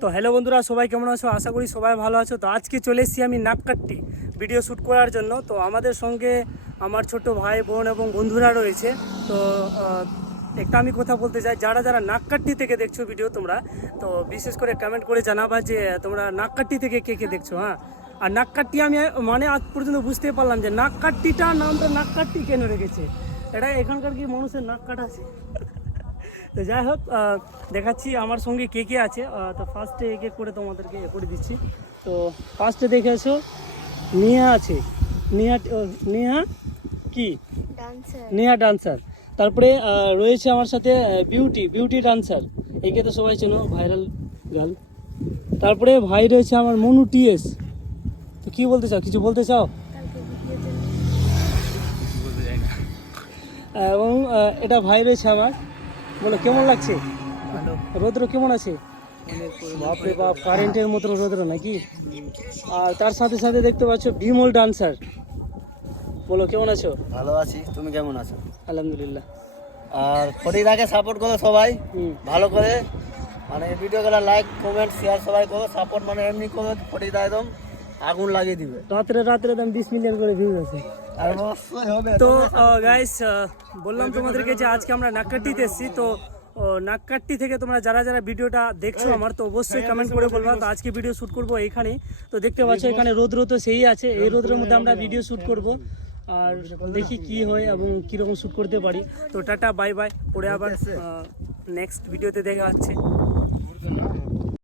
তো হ্যালো বন্ধুরা, সবাই কেমন আছো? আশা করি সবাই ভালো আছো। তো আজকে চলে এসেছি আমি নাককাট্টি ভিডিও শ্যুট করার জন্য। তো আমাদের সঙ্গে আমার ছোট ভাই বোন এবং বন্ধুরা রয়েছে। তো একটা আমি কথা বলতে চাই, যারা যারা নাককাট্টি থেকে দেখছো ভিডিও তোমরা, তো বিশেষ করে কমেন্ট করে জানাবা যে তোমরা নাককাট্টি থেকে কে কে দেখছো। হ্যাঁ, আর নাককাট্টি আমি মানে আজ পর্যন্ত বুঝতে পারলাম যে নাককাট্টিটা নামটা নাককাট্টি কেন রেখেছে। এটা এখানকার কি মানুষের নাক কাটা আছে? তো যাই হোক, দেখাচ্ছি আমার সঙ্গে কে কে আছে। তো ফার্স্টে এক এক করে তোমাদেরকে করে দিচ্ছি। তো ফার্স্টে দেখে এসো, নেহা আছে। নেহা নেহা কি নেহা ডান্সার। তারপরে রয়েছে আমার সাথে বিউটি ডান্সার। একে তো সবাই চেনো, ভাইরাল গার্ল। তারপরে ভাই রয়েছে আমার মনু টিএস। তো কি বলতে চাও, কিছু বলতে চাও? এবং এটা ভাই রয়েছে আমার। বলো কেমন লাগছে? রৌদ্র কেমন আছে? বাপরে বাপ, কারেন্টের মতো রৌদ্র নাকি? আর তার সাথে সাথে দেখতে পাচ্ছ বিমল ডান্সার। বলো কেমন আছো? ভালো আছি, তুমি কেমন আছো? আলহামদুলিল্লাহ। আর ফটিদাকে সাপোর্ট করো সবাই ভালো করে, মানে ভিডিওগুলো লাইক কমেন্ট শেয়ার সবাই করো, সাপোর্ট মানে এমনি করো, ফটিদা একদম আগুন লাগিয়ে দিবে। রাত্রে দাম 20 মিলিয়ন করে ভিউজ আছে। আর অবশ্যই হবে। তো গাইস, বললাম তোমাদেরকে যে আজকে আমরা নাককাট্টিতে এসেছি। তো নাককাট্টি থেকে তোমরা যারা যারা ভিডিওটা দেখছো আমার, তো অবশ্যই কমেন্ট করে বলবা। তো আজকে ভিডিও শ্যুট করবো এইখানে। তো দেখতে পাচ্ছ এখানে রৌদ্র তো সেই আছে, এই রৌদ্রের মধ্যে আমরা ভিডিও শ্যুট করব। আর দেখি কি হয় এবং কীরকম শ্যুট করতে পারি। তো টাটা বাই বাই, পরে আবার নেক্সট ভিডিওতে দেখা হচ্ছে।